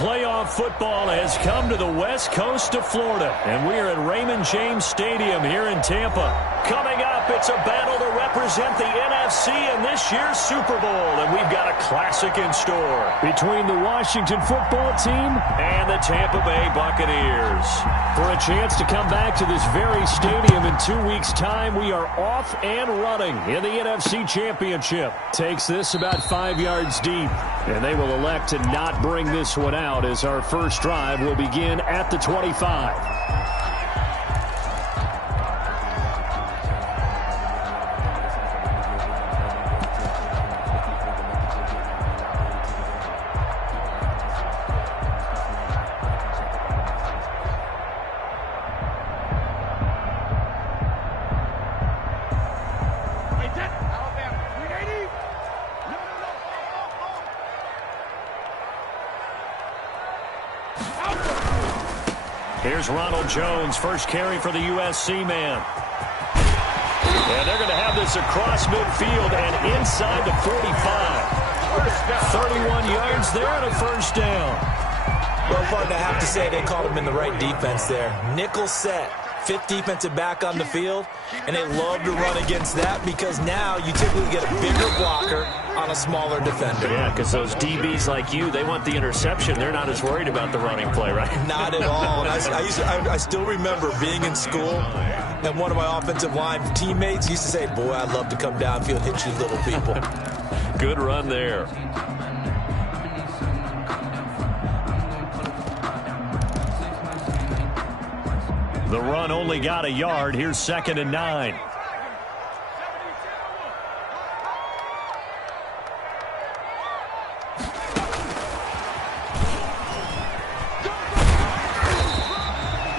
playoff football has come to the west coast of Florida, and we are at Raymond James Stadium here in Tampa. Coming up, it's a battle to represent the NFC in this year's Super Bowl, and we've got a classic in store between the Washington football team and the Tampa Bay Buccaneers. For a chance to come back to this very stadium in 2 weeks' time, we are off and running in the NFC Championship. Takes this about 5 yards deep, and they will elect to not bring this one out as our first drive will begin at the 25. Here's Ronald Jones, first carry for the USC man. And they're going to have this across midfield and inside the 45. 31 yards there and a first down. Well, partner, I have to say they called him in the right defense there. Nickel set. Fifth defensive back on the field, and they love to run against that because now you typically get a bigger blocker on a smaller defender. Yeah, because those DBs like you, they want the interception. They're not as worried about the running play, right? Not at all. And I still remember being in school, and one of my offensive line teammates used to say, boy, I'd love to come downfield and hit you little people. Good run there. The run only got a yard. Here's 2nd and 9.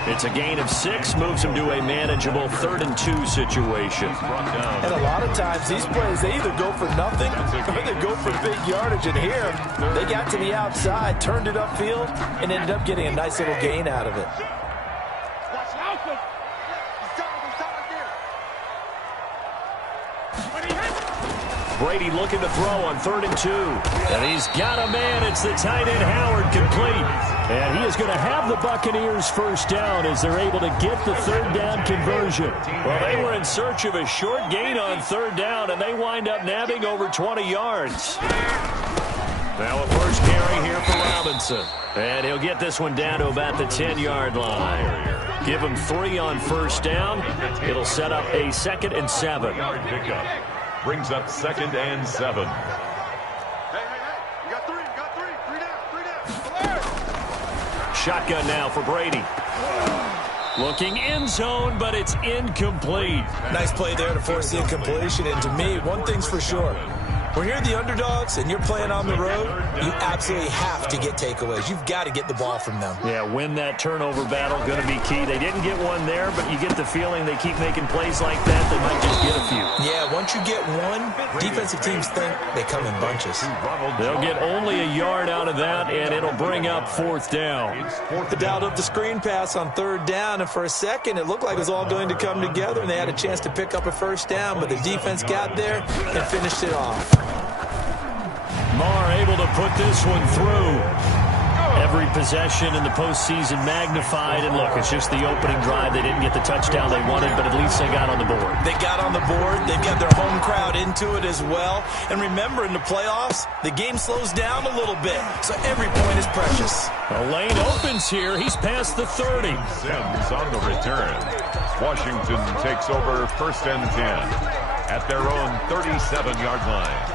It's a gain of 6, moves him to a manageable 3rd and 2 situation. And a lot of times these plays, they either go for nothing or they go for big yardage. And here, they got to the outside, turned it upfield, and ended up getting a nice little gain out of it. Brady looking to throw on 3rd and 2. And he's got a man. It's the tight end Howard complete. And he is going to have the Buccaneers first down as they're able to get the 3rd down conversion. Well, they were in search of a short gain on 3rd down, and they wind up nabbing over 20 yards. Now a first carry here for Robinson. And he'll get this one down to about the 10-yard line. Give him 3 on first down. It'll set up a 2nd and 7. Brings up 2nd and 7. Hey, you got 3, three down. Shotgun now for Brady. Looking end zone, but it's incomplete. Nice play there to force the incompletion. And to me, one thing's for sure. When you're the underdogs and you're playing on the road, you absolutely have to get takeaways. You've got to get the ball from them. Yeah, win that turnover battle, going to be key. They didn't get one there, but you get the feeling they keep making plays like that, they might just get a few. Yeah, once you get one, defensive teams think they come in bunches. They'll get only a yard out of that, and it'll bring up 4th down. The dialed up the screen pass on 3rd down, and for a second, it looked like it was all going to come together, and they had a chance to pick up a first down, but the defense got there and finished it off. Marr able to put this one through. Every possession in the postseason magnified. And look, it's just the opening drive. They didn't get the touchdown they wanted, but at least they got on the board. They got on the board. They've got their home crowd into it as well. And remember, in the playoffs, the game slows down a little bit. So every point is precious. A lane opens here. He's past the 30. Sims on the return. Washington takes over 1st and 10 at their own 37-yard line.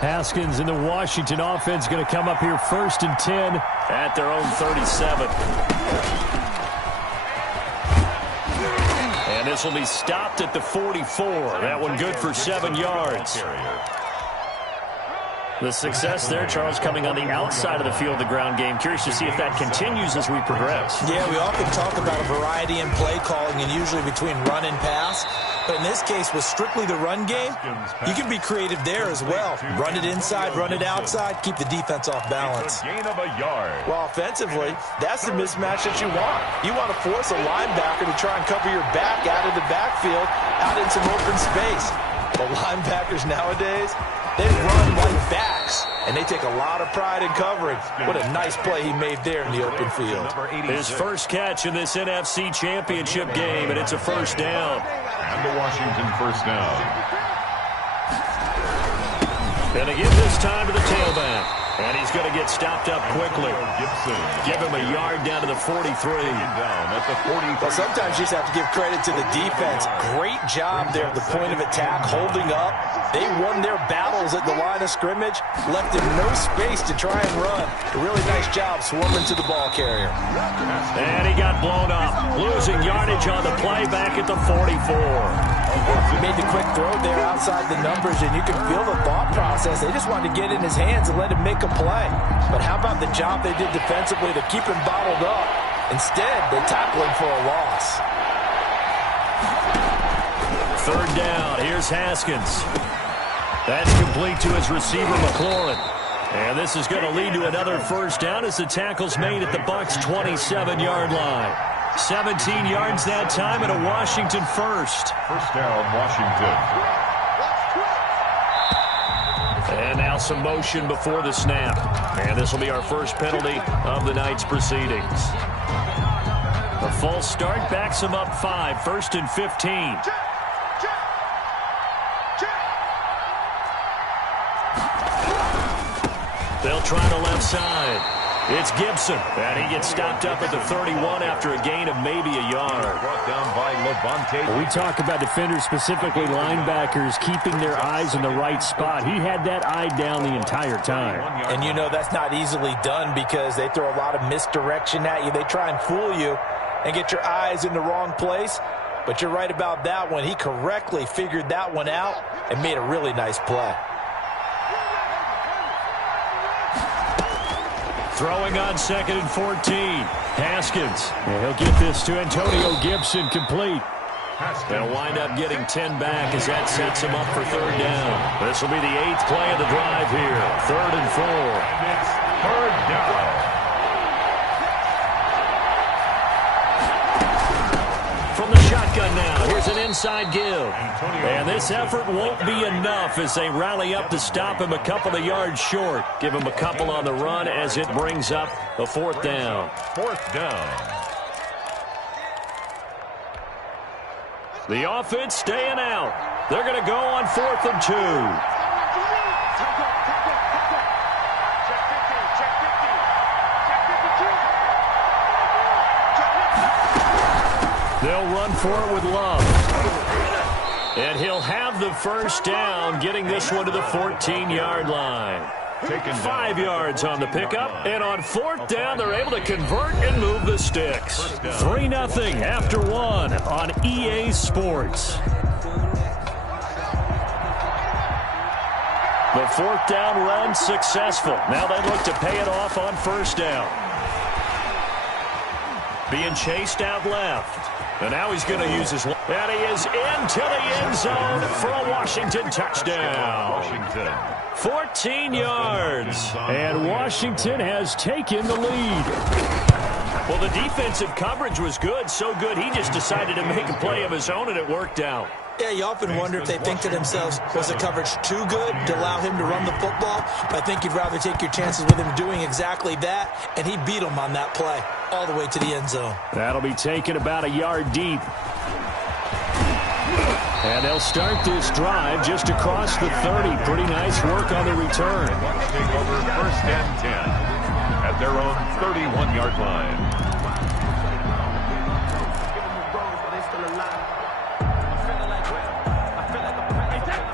Haskins in the Washington offense going to come up here 1st and 10 at their own 37. And this will be stopped at the 44. That one good for 7 yards. The success there, Charles, coming on the outside of the field, the ground game. Curious to see if that continues as we progress. Yeah, we often talk about a variety in play calling and usually between run and pass. But in this case, with strictly the run game, you can be creative there as well. Run it inside, run it outside, keep the defense off balance. Gain of a yard. Well, offensively, that's the mismatch that you want. You want to force a linebacker to try and cover your back out of the backfield, out in some open space. The linebackers nowadays, they run like backs. and they take a lot of pride in covering. What a nice play he made there in the open field. His first catch in this NFC Championship game, and it's a first down. And the Washington first down. Gonna give this time to the tailback. And he's going to get stopped up quickly. Give him a yard down to the 43. Down at the 43. Well, sometimes you just have to give credit to the defense. Great job there at the point of attack, holding up. They won their battles at the line of scrimmage, left him no space to try and run. A really nice job swarming to the ball carrier. And he got blown up, losing yardage on the play back at the 44. He made the quick throw there outside the numbers, and you can feel the thought process. They just wanted to get in his hands and let him make a play. But how about the job they did defensively to keep him bottled up? Instead, they tackle him for a loss. Third down. Here's Haskins. That's complete to his receiver, McLaurin. And this is going to lead to another first down as the tackle's made at the Bucs' 27-yard line. 17 yards that time and a Washington first. First down, Washington. And now some motion before the snap. And this will be our first penalty of the night's proceedings. A false start backs him up 5, first and 15. They'll try the left side. It's Gibson, and he gets stopped up at the 31 after a gain of maybe a yard. Brought down by Levante. We talk about defenders, specifically linebackers, keeping their eyes in the right spot. He had that eye down the entire time. And you know that's not easily done because they throw a lot of misdirection at you. They try and fool you and get your eyes in the wrong place. But you're right about that one. He correctly figured that one out and made a really nice play. Throwing on 2nd and 14. Haskins. And he'll get this to Antonio Gibson, complete. They'll wind up getting 10 back as that sets him up for third down. This will be the 8th play of the drive here. 3rd and 4. And it's third down. From the shotgun now, here's an inside give. And this effort won't be enough as they rally up to stop him a couple of yards short. Give him a couple on the run as it brings up a 4th down. 4th down. The offense staying out. They're going to go on 4th and 2. They'll run for it with Love. And he'll have the first down, getting this one to the 14-yard line. 5 yards on the pickup, and on 4th down, they're able to convert and move the sticks. 3-0 after 1 on EA Sports. The 4th down run successful. Now they look to pay it off on 1st down. Being chased out left. And now he's going to use his... And he is into the end zone for a Washington touchdown. 14 yards. And Washington has taken the lead. Well, the defensive coverage was good, so good he just decided to make a play of his own, and it worked out. Yeah, you often wonder if they think to themselves, was the coverage too good to allow him to run the football? I think you'd rather take your chances with him doing exactly that, and he beat him on that play all the way to the end zone. That'll be taken about a yard deep. And they'll start this drive just across the 30. Pretty nice work on the return. Take over 1st and 10 at their own 31-yard line.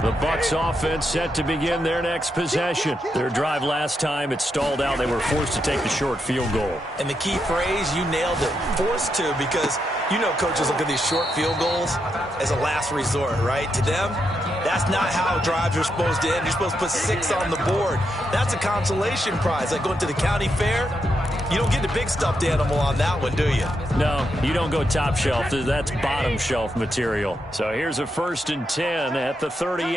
The Bucs offense set to begin their next possession. Their drive last time, it stalled out. They were forced to take the short field goal. And the key phrase, you nailed it, forced to, because you know coaches look at these short field goals as a last resort, right? To them, that's not how drives are supposed to end. You're supposed to put 6 on the board. That's a consolation prize. Like going to the county fair, you don't get the big stuffed animal on that one, do you? No, you don't go top shelf. That's bottom shelf material. So here's a 1st and 10 at the 38.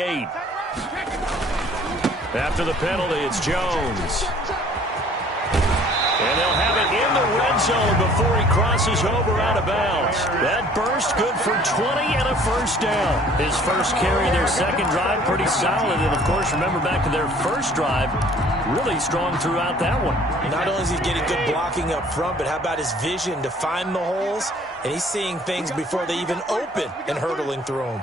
After the penalty, it's Jones. And they'll have it in the red end zone before he crosses over out of bounds. That burst good for 20 and a first down. His first carry of their second drive, pretty solid. And, of course, remember back to their first drive, really strong throughout that one. Not only is he getting good blocking up front, but how about his vision to find the holes? And he's seeing things before they even open and hurdling through them.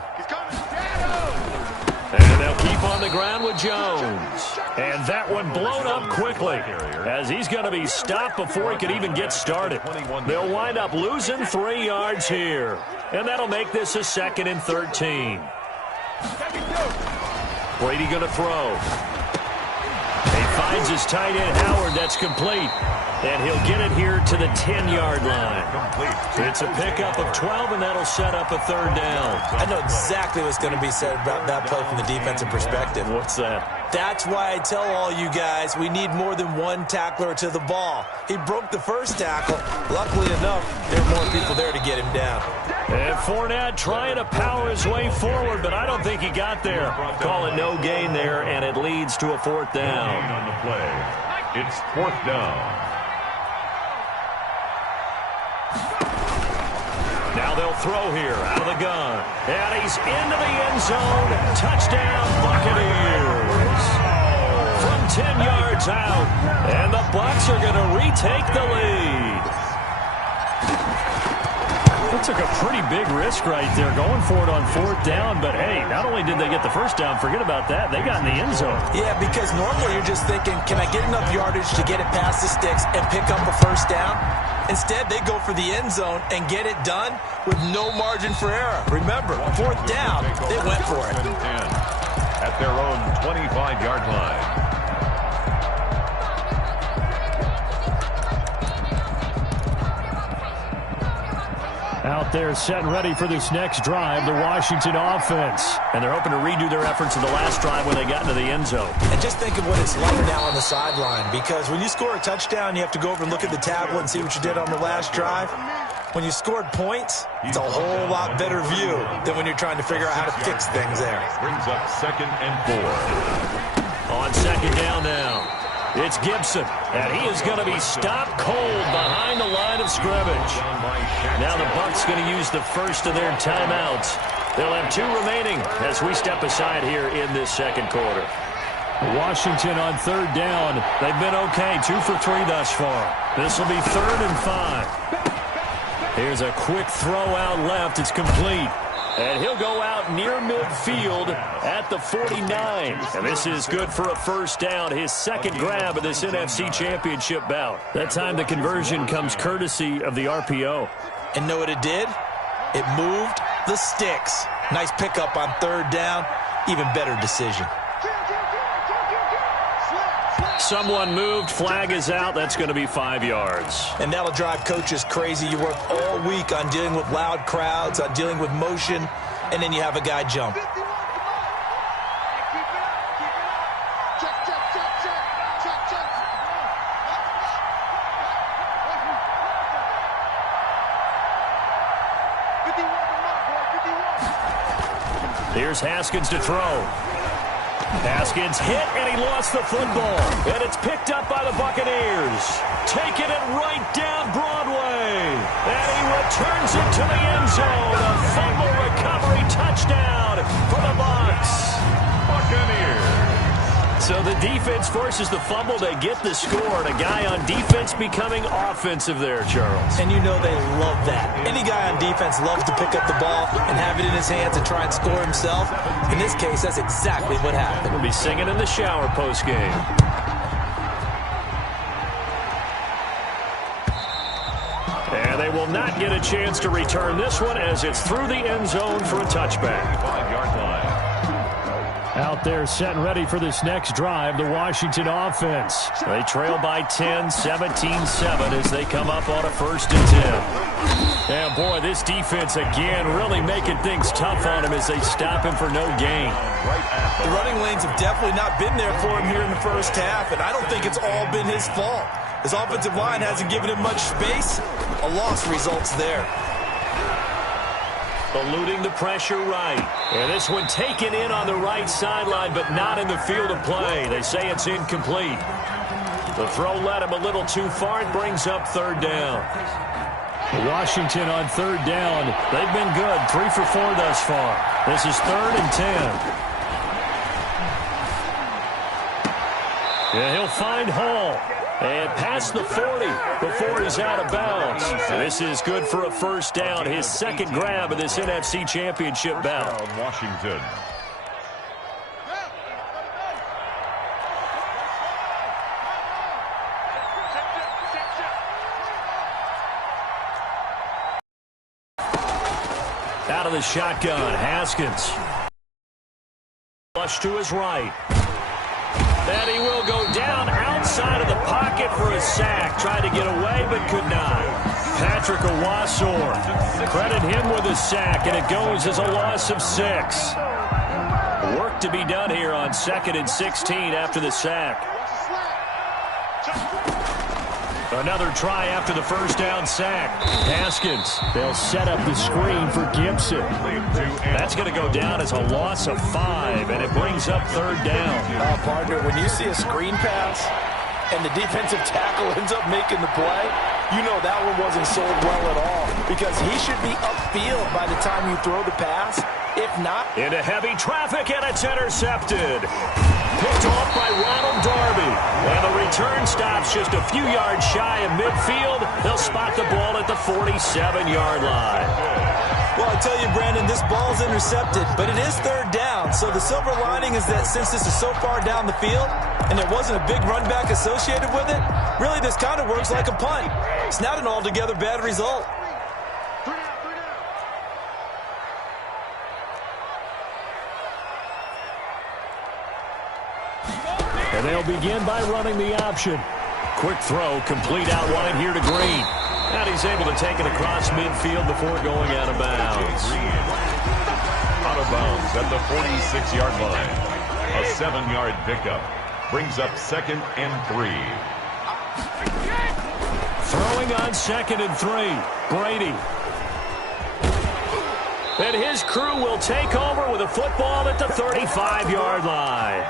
And they'll keep on the ground with Jones. And that one blown up quickly as he's going to be stopped before he could even get started. They'll wind up losing 3 yards here. And that'll make this a 2nd and 13. Brady going to throw. He finds his tight end, Howard. That's complete. And he'll get it here to the 10-yard line. It's a pickup of 12, and that'll set up a 3rd down. I know exactly what's going to be said about that play from the defensive perspective. What's that? That's why I tell all you guys we need more than one tackler to the ball. He broke the first tackle. Luckily enough, there are more people there to get him down. And Fournette trying to power his way forward, but I don't think he got there. Call it no gain there, and it leads to a 4th down. On the play, it's 4th down. Now they'll throw here out of the gun. And he's into the end zone. Touchdown, Buccaneers. From 10 yards out. And the Bucs are going to retake the lead. That took a pretty big risk right there, going for it on 4th down. But, hey, not only did they get the first down, forget about that, they got in the end zone. Yeah, because normally you're just thinking, can I get enough yardage to get it past the sticks and pick up a first down? Instead, they go for the end zone and get it done with no margin for error. Remember, 4th down, they went for it. At their own 25-yard line. Out there set and ready for this next drive, the Washington offense. And they're hoping to redo their efforts in the last drive when they got into the end zone. And just think of what it's like now on the sideline, because when you score a touchdown, you have to go over and look at the tablet and see what you did on the last drive. When you scored points, it's a whole lot better view than when you're trying to figure out how to fix things there. Brings up 2nd and 4. On 2nd down now. It's Gibson, and he is going to be stopped cold behind the line of scrimmage. Now the Bucs going to use the first of their timeouts. They'll have 2 remaining as we step aside here in this 2nd quarter. Washington on 3rd down. They've been okay, 2 for 3 thus far. This will be 3rd and 5. Here's a quick throw out left. It's complete. And he'll go out near midfield at the 49. And this is good for a first down, his 2nd grab of this NFC Championship bout. That time the conversion comes courtesy of the RPO. And know what it did? It moved the sticks. Nice pickup on 3rd down. Even better decision. Someone moved. Flag is out. That's going to be 5 yards. And that'll drive coaches crazy. You work all week on dealing with loud crowds, on dealing with motion, and then you have a guy jump. Here's Haskins to throw. Haskins hit, and he lost the football. And it's picked up by the Buccaneers. Taking it right down Broadway. And he returns it to the end zone. A fumble recovery touchdown for the Bucs. Buccaneers. So the defense forces the fumble. They get the score. And a guy on defense becoming offensive there, Charles. And you know they love that. Any guy on defense loves to pick up the ball and have it in his hands and try and score himself. In this case, that's exactly what happened. We'll be singing in the shower postgame. And they will not get a chance to return this one as it's through the end zone for a touchback. 5-yard line. Out there set and ready for this next drive, the Washington offense. They trail by 10, 17-7 as they come up on a 1st and 10. And boy, this defense again really making things tough on him as they stop him for no gain. The running lanes have definitely not been there for him here in the first half, and I don't think it's all been his fault. His offensive line hasn't given him much space. A loss results there. Eluding the pressure right. And this one taken in on the right sideline, but not in the field of play. They say it's incomplete. The throw led him a little too far. It brings up third down. Washington on third down. They've been good. 3 for 4 thus far. This is 3rd and 10. Yeah, he'll find Hall. And past the 40 before he's out of bounds. This is good for a first down. His second grab of this NFC Championship bout. Washington. Out of the shotgun, Haskins. Flush to his right. And he will go down outside of the pocket for a sack. Tried to get away, but could not. Patrick Owasor, credit him with a sack, and it goes as a loss of 6. Work to be done here on 2nd and 16 after the sack. Another try after the first down sack. Haskins, they'll set up the screen for Gibson. That's going to go down as a loss of 5, and it brings up third down. Partner, when you see a screen pass and the defensive tackle ends up making the play, you know that one wasn't sold well at all, because he should be upfield by the time you throw the pass. If not, into heavy traffic, and it's intercepted. Picked off by Ronald Darby. And the return stops just a few yards shy of midfield. They'll spot the ball at the 47-yard line. Well, I tell you, Brandon, this ball's intercepted, but it is third down. So the silver lining is that since this is so far down the field and there wasn't a big run back associated with it, really this kind of works like a punt. It's not an altogether bad result. And they'll begin by running the option. Quick throw, complete out wide here to Green. And he's able to take it across midfield before going out of bounds. Out of bounds at the 46-yard line. A 7-yard pickup brings up 2nd and 3. Throwing on 2nd and 3. Brady. And his crew will take over with a football at the 35-yard line.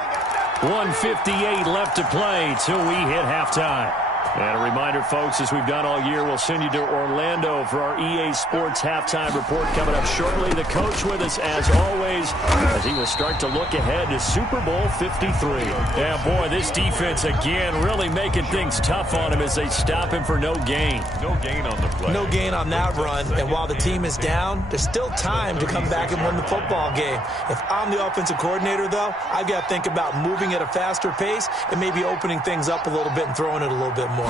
1:58 left to play till we hit halftime. And a reminder, folks, as we've done all year, we'll send you to Orlando for our EA Sports halftime report coming up shortly. The coach with us, as always, as he will start to look ahead to Super Bowl 53. Yeah, boy, this defense, again, really making things tough on him as they stop him for no gain. No gain on the play. No gain on that run, and while the team is down, there's still time to come back and win the football game. If I'm the offensive coordinator, though, I've got to think about moving at a faster pace and maybe opening things up a little bit and throwing it a little bit more.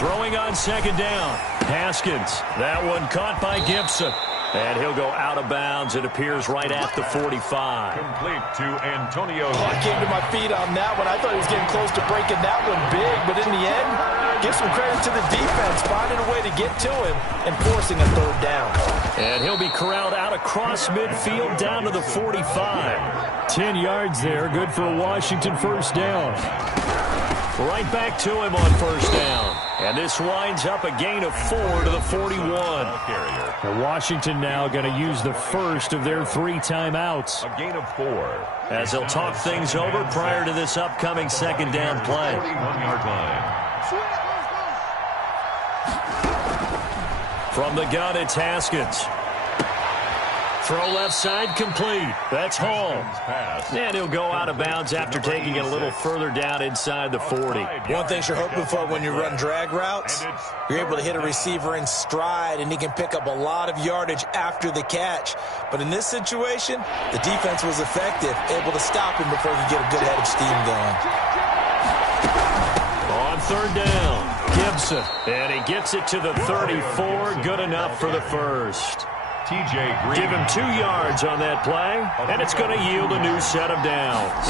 Throwing on 2nd down. Haskins. That one caught by Gibson. And he'll go out of bounds. It appears right at the 45. Complete to Antonio. I came to my feet on that one. I thought he was getting close to breaking that one big, but in the end, give some credit to the defense, finding a way to get to him and forcing a third down. And he'll be corralled out across midfield down to the 45. 10 yards there, good for a Washington first down. Right back to him on first down. And this winds up a gain of 4 to the 41. And Washington now going to use the first of their 3 timeouts. A gain of 4. As they'll talk things over prior to this upcoming 2nd down play. 41-yard line. From the gun, it's Haskins. Throw left side complete. That's Hall. And he'll go out of bounds after taking it a little further down inside the 40. One thing you're hoping for when you run drag routes, you're able to hit a receiver in stride, and he can pick up a lot of yardage after the catch. But in this situation, the defense was effective, able to stop him before he could get a good head of steam going. On third down, Gibson. And he gets it to the 34. Good enough for the first. TJ Green. Give him 2 yards on that play, and it's going to yield a new set of downs.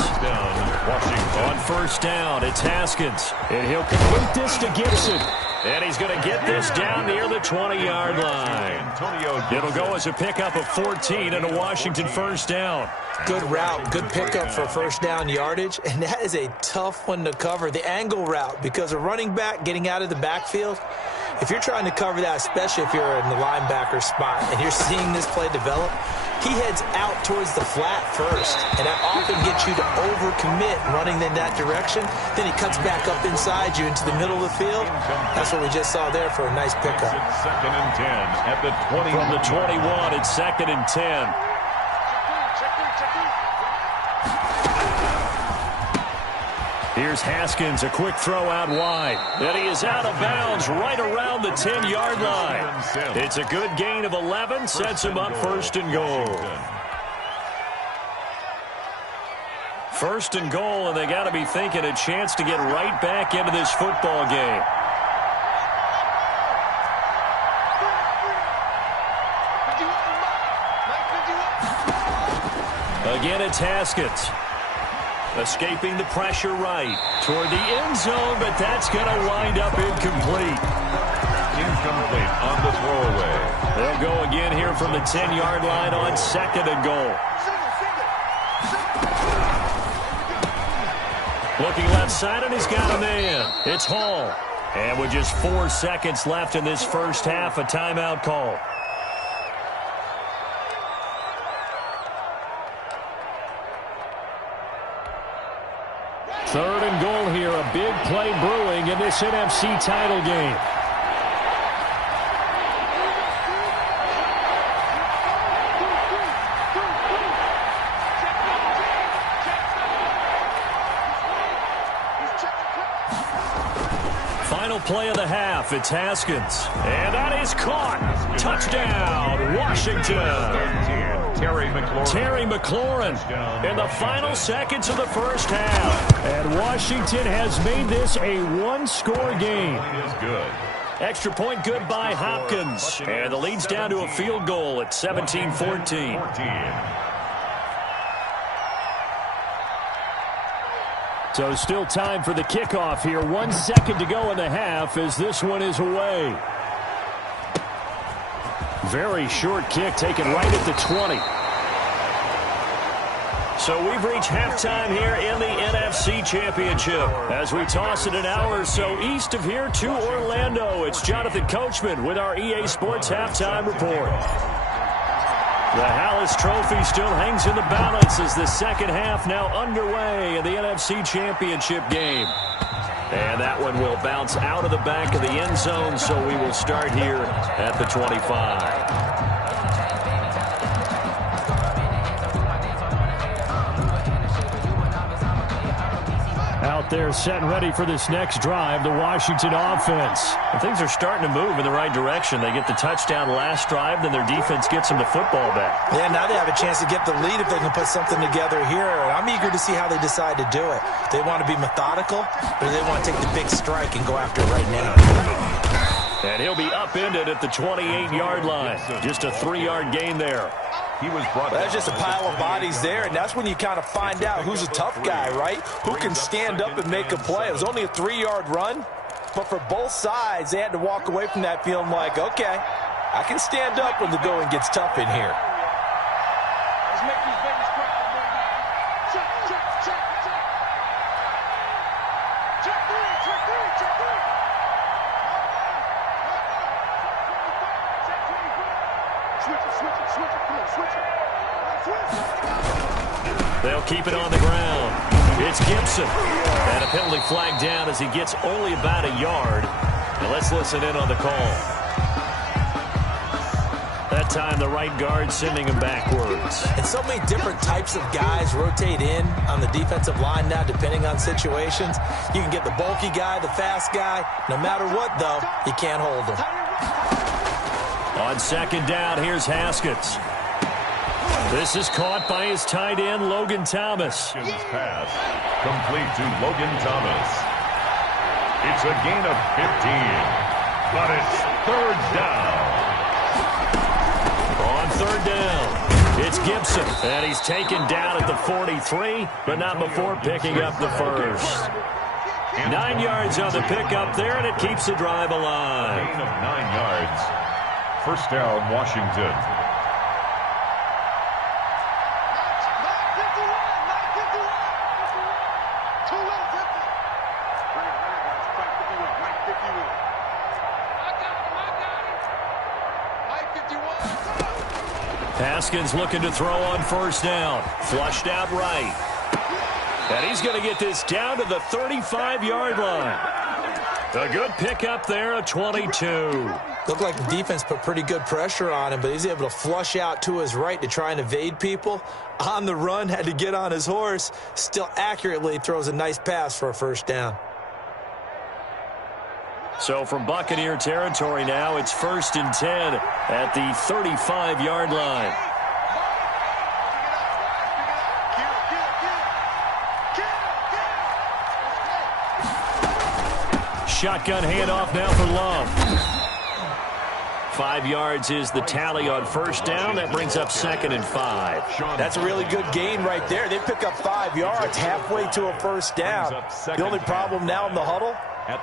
Washington. On first down, it's Haskins, and he'll complete this to Gibson. And he's going to get this down near the 20-yard line. It'll go as a pickup of 14 and a Washington first down. Good route, good pickup for first down yardage, and that is a tough one to cover, the angle route, because a running back getting out of the backfield, If you're trying to cover that, especially if you're in the linebacker spot and you're seeing this play develop, he heads out towards the flat first, and that often gets you to overcommit running in that direction. Then he cuts back up inside you into the middle of the field. That's what we just saw there for a nice pickup. It's 2nd and 10 at the 20. From the 21, it's 2nd and 10. Here's Haskins, a quick throw out wide. And he is out of bounds right around the 10-yard line. It's a good gain of 11, sets him up 1st and goal. 1st and goal, and they got to be thinking a chance to get right back into this football game. Again, it's Haskins. Escaping the pressure right toward the end zone, but that's going to wind up incomplete. Incomplete on the throwaway. They'll go again here from the 10-yard line on 2nd and goal. Looking left side, and he's got a man. It's Hall. And with just 4 seconds left in this first half, a timeout call. Third and goal here, a big play brewing in this NFC title game. Final play of the half, it's Haskins. And that is caught. Touchdown, Washington. Terry McLaurin in the final seconds of the first half. And Washington has made this a one-score game. Extra point good by Hopkins. And the lead's down to a field goal at 17-14. So still time for the kickoff here. 1 second to go in the half as this one is away. Very short kick taken right at the 20. So we've reached halftime here in the NFC Championship. As we toss it an hour or so east of here to Orlando, it's Jonathan Coachman with our EA Sports Halftime Report. The Hallis Trophy still hangs in the balance as the second half now underway in the NFC Championship game. And that one will bounce out of the back of the end zone, so we will start here at the 25. Out there set and ready for this next drive, the Washington offense. And things are starting to move in the right direction. They get the touchdown last drive, then their defense gets them the football back. Yeah, now they have a chance to get the lead if they can put something together here. I'm eager to see how they decide to do it. They want to be methodical, or they want to take the big strike and go after it right now. And he'll be upended at the 28-yard line. Just a 3-yard gain there. There's just a pile of bodies there, and that's when you kind of find out who's a tough guy, right? Who can stand up and make a play. It was only a 3-yard run, but for both sides, they had to walk away from that feeling like, okay, I can stand up when the going gets tough in here. Let's make these babies proud, baby. Check, check, check, check. Check three, check three, check three. Switch it, switch it, switch it. Come on, switch it. They'll keep it on the ground. It's Gibson. And a penalty flag down as he gets only about a yard. And let's listen in on the call. That time the right guard sending him backwards. And so many different types of guys rotate in on the defensive line now, depending on situations. You can get the bulky guy, the fast guy. No matter what, though, you can't hold him. On second down, here's Haskins. This is caught by his tight end, Logan Thomas. Pass complete to Logan Thomas. It's a gain of 15, but it's third down. On third down, it's Gibson, and he's taken down at the 43, but not before picking up the first. 9 yards on the pickup there, and it keeps the drive alive. Gain of 9 yards. First down, Washington. Haskins looking to throw on first down. Flushed out right. And he's going to get this down to the 35-yard line. A good pickup there, a 22. Looked like the defense put pretty good pressure on him, but he's able to flush out to his right to try and evade people. On the run, had to get on his horse. Still accurately throws a nice pass for a first down. So from Buccaneer territory now, it's 1st and 10 at the 35-yard line. Shotgun handoff now for Love. 5 yards is the tally on first down. That brings up 2nd and 5. That's a really good gain right there. They pick up 5 yards halfway to a first down. The only problem now in the huddle,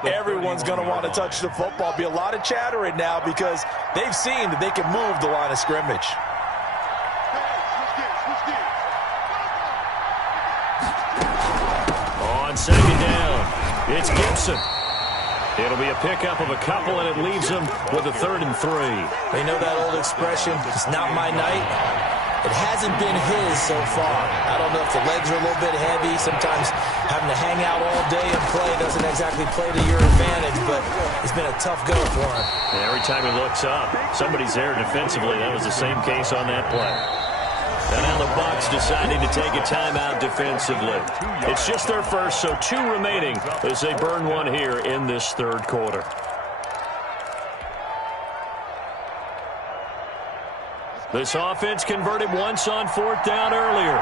everyone's going to want to touch the football. Be a lot of chattering now because they've seen that they can move the line of scrimmage. On 2nd down, it's Gibson. It'll be a pickup of a couple, and it leaves them with a 3rd and 3. You know that old expression, it's not my night? It hasn't been his so far. I don't know if the legs are a little bit heavy. Sometimes having to hang out all day and play doesn't exactly play to your advantage, but it's been a tough go for him. And every time he looks up, somebody's there defensively. That was the same case on that play. And now the Bucs deciding to take a timeout defensively. It's just their first, so 2 remaining as they burn one here in this 3rd quarter. This offense converted once on 4th down earlier.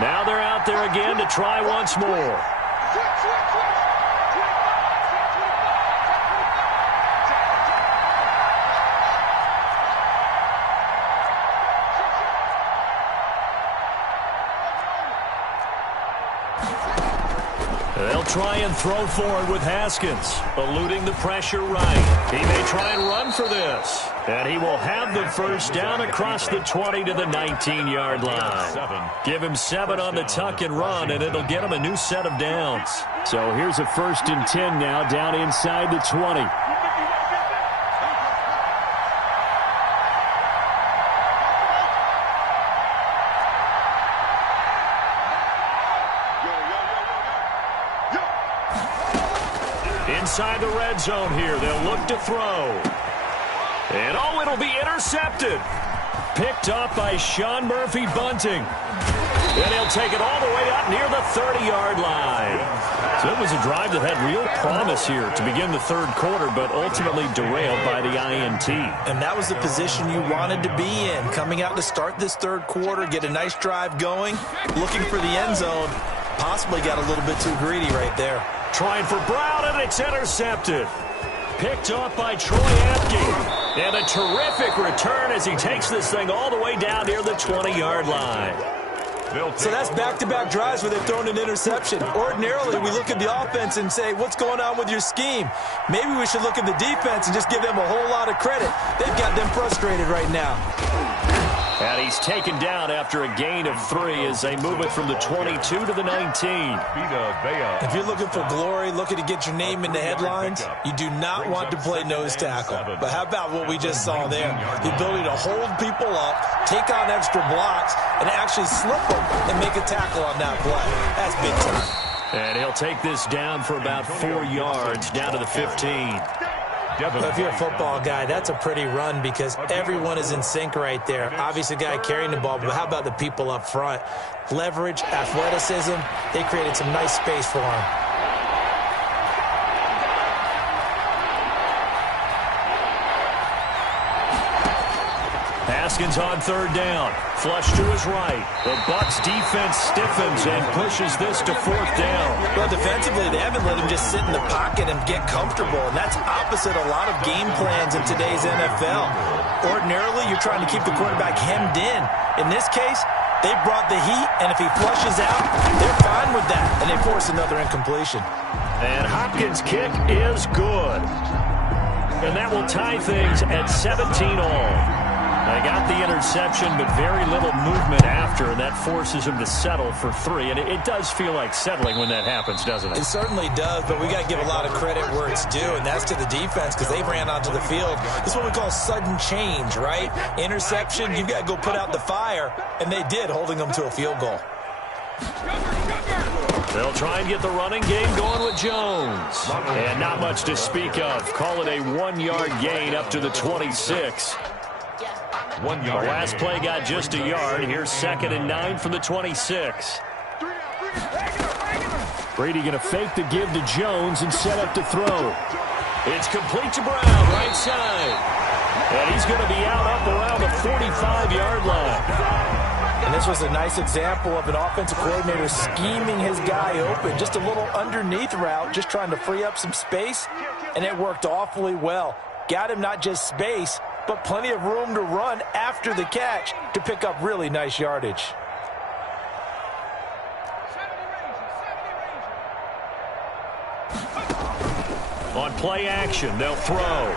Now they're out there again to try once more. They'll try and throw forward with Haskins, eluding the pressure right. He may try and run for this. And he will have the first down across the 20 to the 19-yard line. Give him 7 on the tuck and run, and it'll get him a new set of downs. So here's a 1st and 10 now down inside the 20. Inside the red zone here, they'll look to throw. And, oh, it'll be intercepted. Picked up by Sean Murphy-Bunting. And he'll take it all the way up near the 30-yard line. So it was a drive that had real promise here to begin the 3rd quarter, but ultimately derailed by the INT. And that was the position you wanted to be in. Coming out to start this 3rd quarter, get a nice drive going, looking for the end zone. Possibly got a little bit too greedy right there. Trying for Brown, and it's intercepted. Picked off by Troy Apke. And a terrific return as he takes this thing all the way down near the 20-yard line. So that's back-to-back drives where they've thrown an interception. Ordinarily, we look at the offense and say, what's going on with your scheme? Maybe we should look at the defense and just give them a whole lot of credit. They've got them frustrated right now. And he's taken down after a gain of 3 as they move it from the 22 to the 19. If you're looking for glory, looking to get your name in the headlines, you do not want to play nose tackle. But how about what we just saw there? The ability to hold people up, take on extra blocks, and actually slip them and make a tackle on that play. That's big time. And he'll take this down for about 4 yards, down to the 15. Well, if you're a football guy, that's a pretty run because everyone is in sync right there. Obviously, the guy carrying the ball, but how about the people up front? Leverage, athleticism, they created some nice space for him. Haskins on 3rd down. Flush to his right. The Bucs defense stiffens and pushes this to 4th down. Well, defensively, they haven't let him just sit in the pocket and get comfortable, and that's opposite a lot of game plans in today's NFL. Ordinarily, you're trying to keep the quarterback hemmed in. In this case, they brought the heat, and if he flushes out, they're fine with that, and they force another incompletion. And Hopkins' kick is good. And that will tie things at 17 all. They got the interception, but very little movement after, and that forces him to settle for 3. And it does feel like settling when that happens, doesn't it? It certainly does, but we got to give a lot of credit where it's due, and that's to the defense because they ran onto the field. This is what we call sudden change, right? Interception, you've got to go put out the fire, and they did, holding them to a field goal. They'll try and get the running game going with Jones. And not much to speak of. Call it a 1-yard gain up to the 26. 1 The yard. last play got just a yard. Here's 2nd and 9 from the 26. Brady going to fake the give to Jones and set up to throw. It's complete to Brown, right side. And he's going to be out up around the 45-yard line. And this was a nice example of an offensive coordinator scheming his guy open. Just a little underneath route, just trying to free up some space, and it worked awfully well. Got him not just space, but plenty of room to run after the catch to pick up really nice yardage. On play action, they'll throw.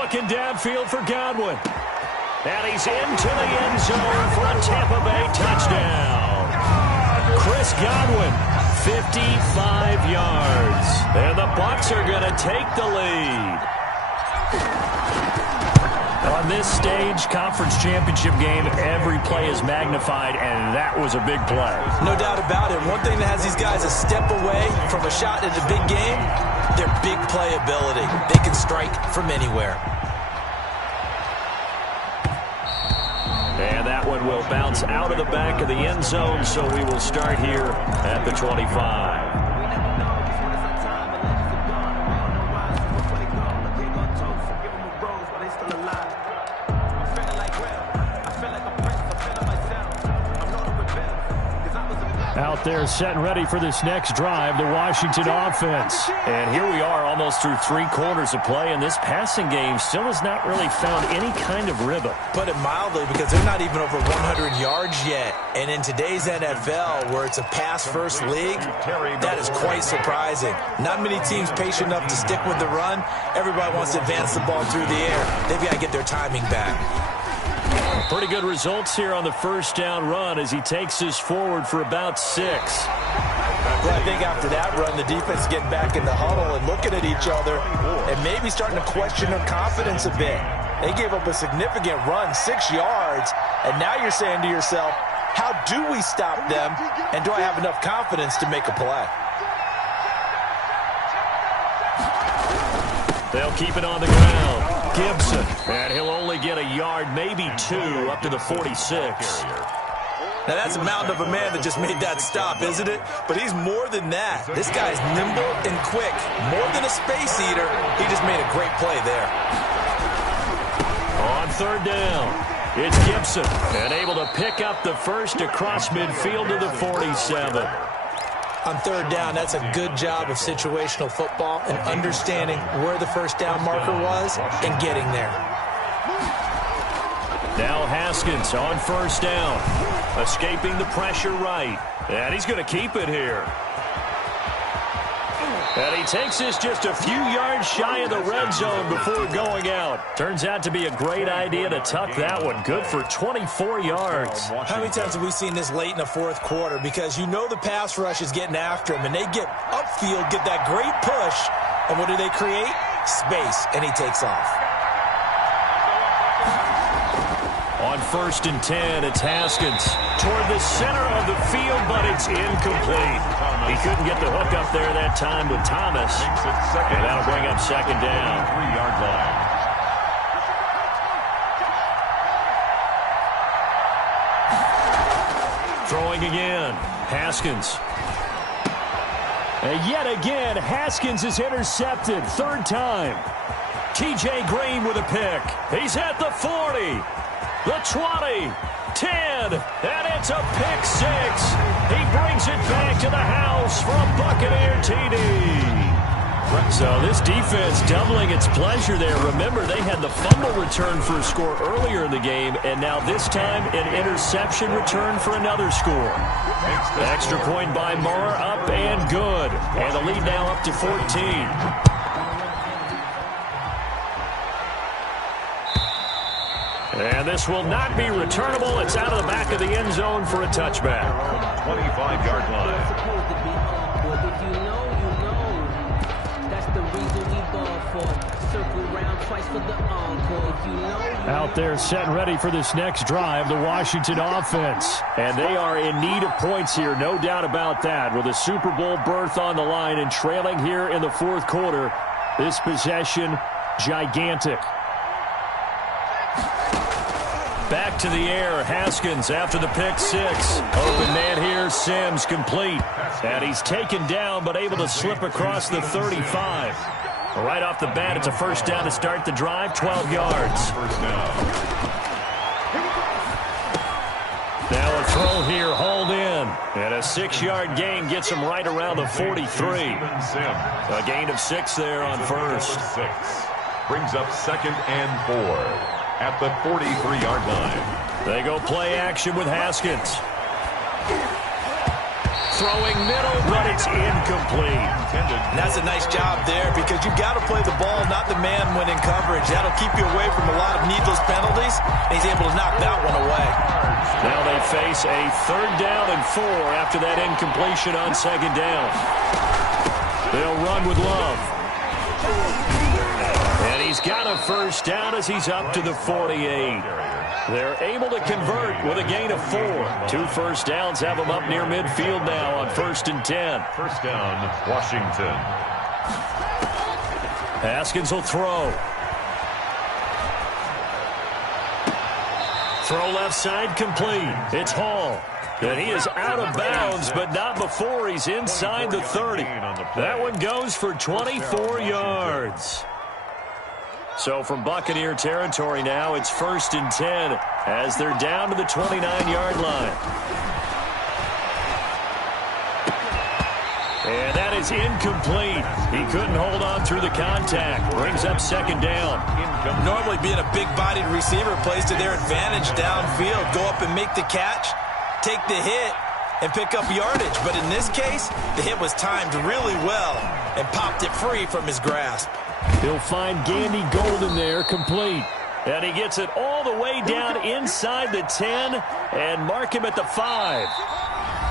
Looking downfield for Godwin. And he's into the end zone for a Tampa Bay touchdown. Chris Godwin, 55 yards. And the Bucs are going to take the lead. On this stage, conference championship game, every play is magnified, and that was a big play. No doubt about it. One thing that has these guys a step away from a shot at a big game, their big playability. They can strike from anywhere. And that one will bounce out of the back of the end zone, so we will start here at the 25. Out there set and ready for this next drive, the Washington offense. And here we are almost through 3 quarters of play, and this passing game still has not really found any kind of rhythm. Put it mildly, because they're not even over 100 yards yet. And in today's NFL, where it's a pass-first league, that is quite surprising. Not many teams patient enough to stick with the run. Everybody wants to advance the ball through the air. They've got to get their timing back. Pretty good results here on the first down run as he takes us forward for about 6. Well, I think after that run, the defense is getting back in the huddle and looking at each other and maybe starting to question their confidence a bit. They gave up a significant run, 6 yards, and now you're saying to yourself, how do we stop them, and do I have enough confidence to make a play? They'll keep it on the ground. Gibson, and he'll only get a yard, maybe 2, up to the 46. Now, that's a mountain of a man that just made that stop, isn't it? But he's more than that. This guy's nimble and quick. More than a space eater, he just made a great play there. On 3rd down, it's Gibson, and able to pick up the first across midfield to the 47. On 3rd down, that's a good job of situational football and understanding where the first down marker was and getting there. Now Haskins on 1st down, escaping the pressure right, and he's going to keep it here. And he takes this just a few yards shy of the red zone before going out. Turns out to be a great idea to tuck that one. Good for 24 yards. How many times have we seen this late in the 4th quarter? Because you know the pass rush is getting after him, and they get upfield, get that great push, and what do they create? Space, and he takes off. On 1st and 10, it's Haskins toward the center of the field, but it's incomplete. He couldn't get the hook up there that time with Thomas, and that'll bring up 2nd down. 3-yard line. Throwing again, Haskins. And yet again, Haskins is intercepted, 3rd time. T.J. Green with a pick. He's at the 40. The 20, 10, and it's a pick 6. He brings it back to the house for a Buccaneer TD. So this defense doubling its pleasure there. Remember, they had the fumble return for a score earlier in the game, and now this time an interception return for another score. Extra point by Moore, up and good. And the lead now up to 14. And this will not be returnable. It's out of the back of the end zone for a touchback. 25-yard line. If you know, you know. That's the reason we ball for. Circle round twice for the encore. If you know, you Out there set and ready for this next drive, the Washington offense. And they are in need of points here, no doubt about that. With a Super Bowl berth on the line and trailing here in the fourth quarter, this possession gigantic. Back to the air, Haskins after the pick six. Open man here, Sims complete. And he's taken down but able to slip across the 35. Right off the bat, it's a first down to start the drive, 12 yards. First down. Now a throw here, hauled in. And a 6-yard gain gets him right around the 43. A gain of 6 there on first. 6. Brings up 2nd and 4 at the 43-yard line. They go play action with Haskins. Throwing middle, but it's incomplete. And that's a nice job there because you've got to play the ball, not the man when in coverage. That'll keep you away from a lot of needless penalties. And he's able to knock that one away. Now they face a 3rd down and 4 after that incompletion on 2nd down. They'll run with Love. And he's got a first down as he's up to the 48. They're able to convert with a gain of 4. 2 first downs have them up near midfield now on 1st and 10. First down, Washington. Haskins will throw. Throw left side complete. It's Hall. And he is out of bounds, but not before he's inside the 30. That one goes for 24 yards. So from Buccaneer territory now, it's 1st and 10 as they're down to the 29-yard line. And that is incomplete. He couldn't hold on through the contact. Brings up 2nd down. Normally being a big-bodied receiver plays to their advantage downfield. Go up and make the catch, take the hit, and pick up yardage. But in this case, the hit was timed really well and popped it free from his grasp. He'll find Gandy Golden there, complete. And he gets it all the way down inside the 10 and mark him at the 5.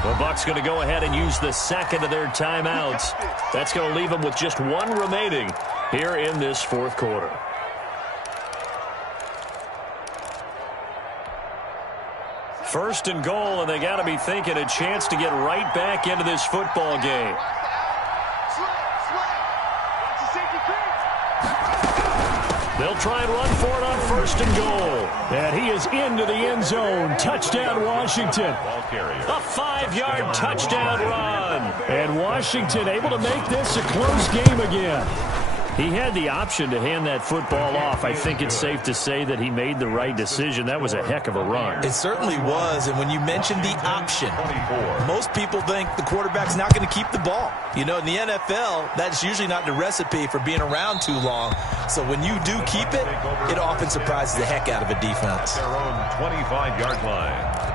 The Bucs going to go ahead and use the 2nd of their timeouts. That's going to leave them with just 1 remaining here in this 4th quarter. First and goal, and they got to be thinking a chance to get right back into this football game. They'll try and run for it on 1st and goal. And he is into the end zone. Touchdown, Washington. A 5-yard touchdown run. And Washington able to make this a close game again. He had the option to hand that football off. I think it's safe to say that he made the right decision. That was a heck of a run. It certainly was. And when you mentioned the option, most people think the quarterback's not going to keep the ball. You know, in the NFL, that's usually not the recipe for being around too long. So when you do keep it, it often surprises the heck out of a defense. Their own 25-yard line.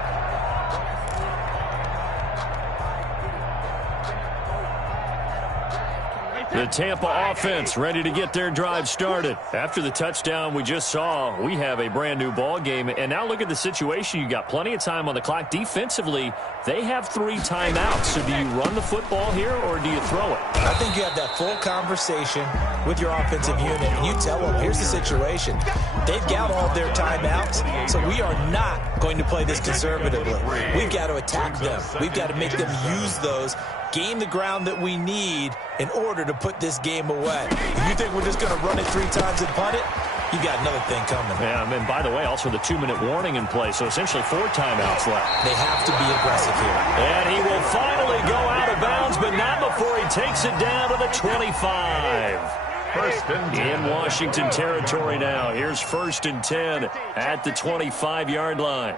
The Tampa offense ready to get their drive started. After the touchdown we just saw, we have a brand new ball game. And now look at the situation. You got plenty of time on the clock. Defensively, they have 3 timeouts. So do you run the football here or do you throw it? I think you have that full conversation with your offensive unit, and you tell them, here's the situation. They've got all their timeouts, so we are not going to play this conservatively. We've got to attack them. We've got to make them use those, gain the ground that we need in order to put this game away. If you think we're just going to run it 3 times and punt it, you got another thing coming. Yeah, and by the way, also the 2-minute warning in play, so essentially 4 timeouts left. They have to be aggressive here. And he will finally go out of bounds, but not before he takes it down to the 25. First and 10. In Washington territory now. Here's 1st and 10 at the 25-yard line.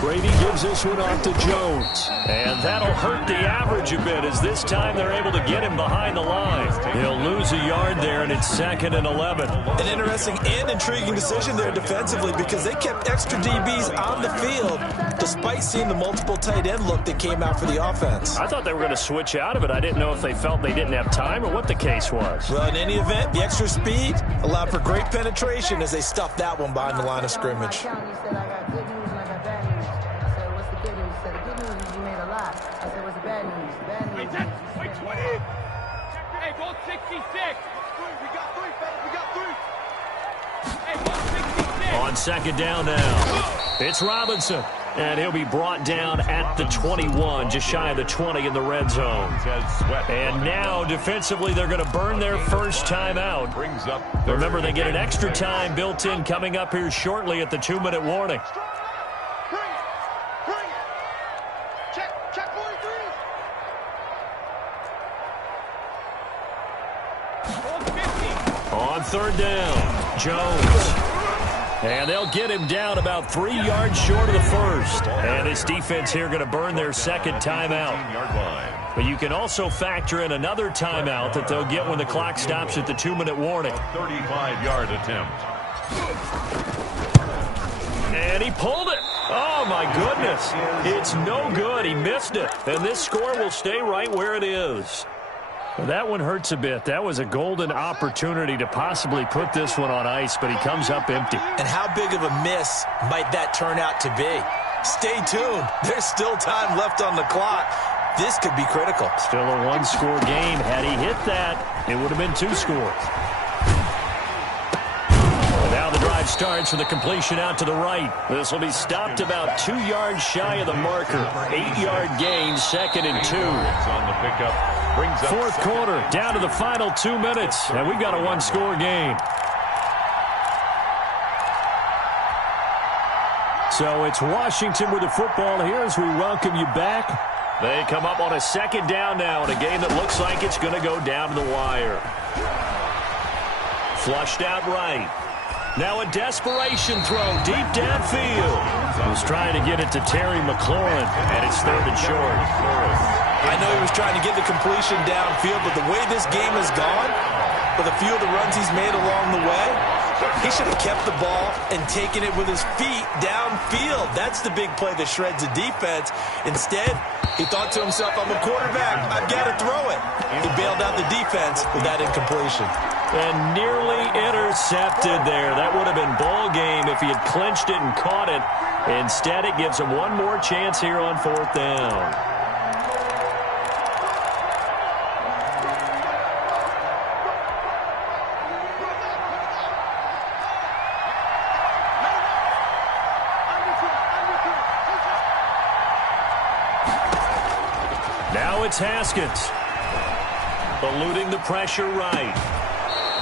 Brady gives this one off to Jones. And that'll hurt the average a bit as this time they're able to get him behind the line. He'll lose a yard there, and it's 2nd and 11. An interesting and intriguing decision there defensively because they kept extra DBs on the field despite seeing the multiple tight end look that came out for the offense. I thought they were going to switch out of it. I didn't know if they felt they didn't have time or what the case was. Well, in any event, the extra speed allowed for great penetration as they stuffed that one behind the line of scrimmage. Hey, ball 66. We got 3, fellas. We got 3. Hey, ball 66. On 2nd down now, it's Robinson. And he'll be brought down at the 21, just shy of the 20 in the red zone. And now, defensively, they're going to burn their first timeout. Remember, they get an extra time built in coming up here shortly at the 2-minute warning. Check 43. On 3rd down, Jones. And they'll get him down about 3 yards short of the first. And this defense here going to burn their 2nd timeout. But you can also factor in another timeout that they'll get when the clock stops at the 2-minute warning. 35-yard attempt. And he pulled it. Oh, my goodness. It's no good. He missed it. And this score will stay right where it is. Well, that one hurts a bit. That was a golden opportunity to possibly put this one on ice, but he comes up empty. And how big of a miss might that turn out to be? Stay tuned. There's still time left on the clock. This could be critical. Still a 1-score game. Had he hit that, it would have been 2 scores. Now the drive starts with a completion out to the right. This will be stopped about 2 yards shy of the marker. 8-yard gain, 2nd and 2. On the pickup. Fourth quarter, down to the final 2 minutes, and we've got a 1-score game. So it's Washington with the football here as we welcome you back. They come up on a 2nd down now in a game that looks like it's going to go down to the wire. Flushed out right. Now a desperation throw deep downfield. Was trying to get it to Terry McLaurin, and it's 3rd and short. I know he was trying to get the completion downfield, but the way this game has gone, with a few of the runs he's made along the way, he should have kept the ball and taken it with his feet downfield. That's the big play that shreds the defense. Instead, he thought to himself, I'm a quarterback. I've got to throw it. He bailed out the defense with that incompletion. And nearly intercepted there. That would have been ball game if he had clinched it and caught it. Instead, it gives him one more chance here on 4th down. Now it's Haskins. Eluding the pressure right.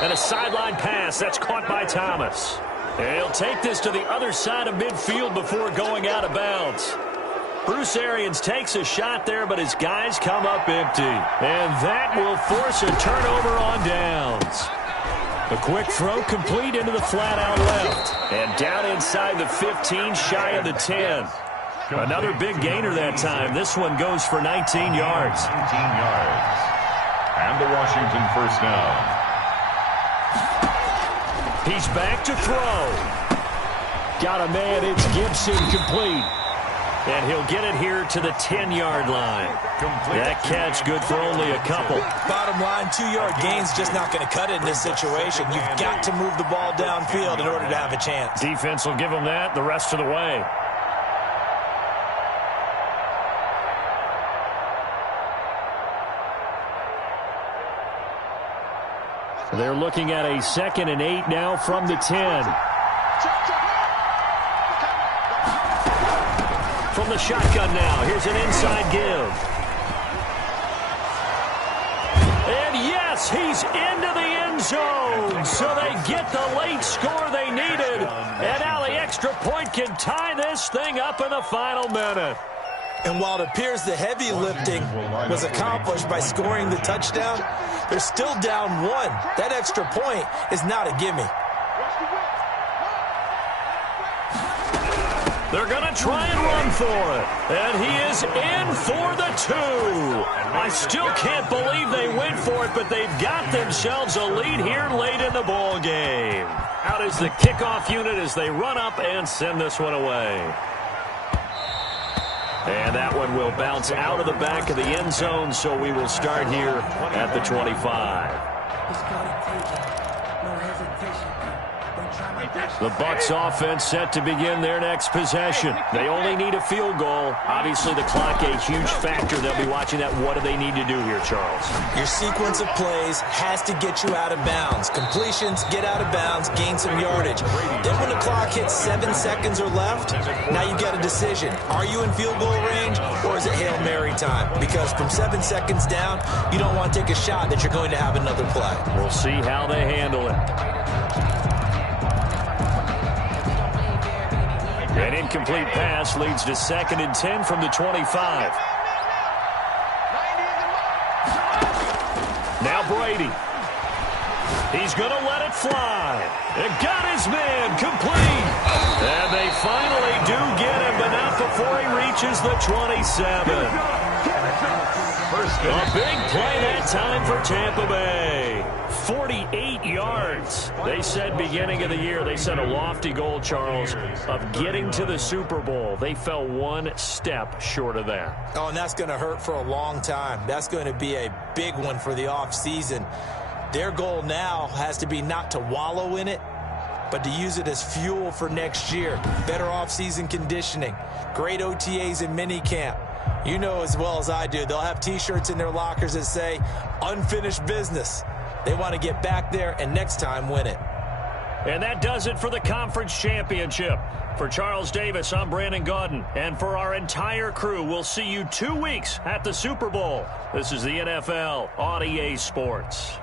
And a sideline pass. That's caught by Thomas. And he'll take this to the other side of midfield before going out of bounds. Bruce Arians takes a shot there, but his guys come up empty. And that will force a turnover on downs. A quick throw complete into the flat out left. And down inside the 15, shy of the 10. Another big gainer that time. This one goes for 19 yards. 19 yards. And the Washington first down. He's back to throw. Got a man. It's Gibson complete. And he'll get it here to the 10-yard line. That catch good for only a couple. Bottom line, 2-yard gain's just not going to cut it in this situation. You've got to move the ball downfield in order to have a chance. Defense will give him that the rest of the way. They're looking at a 2nd and 8 now from the 10. From the shotgun now, here's an inside give. And yes, he's into the end zone. So they get the late score they needed. And now the extra point can tie this thing up in the final minute. And while it appears the heavy lifting was accomplished by scoring the touchdown, they're still down 1. That extra point is not a gimme. They're going to try and run for it. And he is in for the 2. I still can't believe they went for it, but they've got themselves a lead here late in the ball game. Out is the kickoff unit as they run up and send this one away. And that one will bounce out of the back of the end zone, so we will start here at the 25. The Bucs offense set to begin their next possession. They only need a field goal. Obviously, the clock a huge factor. They'll be watching that. What do they need to do here, Charles? Your sequence of plays has to get you out of bounds. Completions, get out of bounds, gain some yardage. Then when the clock hits 7 seconds or left, now you got a decision. Are you in field goal range, or is it Hail Mary time? Because from 7 seconds down, you don't want to take a shot that you're going to have another play. We'll see how they handle it. An incomplete pass leads to 2nd and 10 from the 25. Now Brady. He's going to let it fly. It got his man complete. And they finally do get him, but not before he reaches the 27. A big play that time for Tampa Bay. 48 yards. They said beginning of the year, they set a lofty goal, Charles, of getting to the Super Bowl. They fell one step short of that. Oh, and that's going to hurt for a long time. That's going to be a big one for the offseason. Their goal now has to be not to wallow in it, but to use it as fuel for next year. Better offseason conditioning, great OTAs and minicamp. You know as well as I do, they'll have T-shirts in their lockers that say, unfinished business. They want to get back there and next time win it. And that does it for the conference championship. For Charles Davis, I'm Brandon Gaudin. And for our entire crew, we'll see you 2 weeks at the Super Bowl. This is the NFL on EA Sports.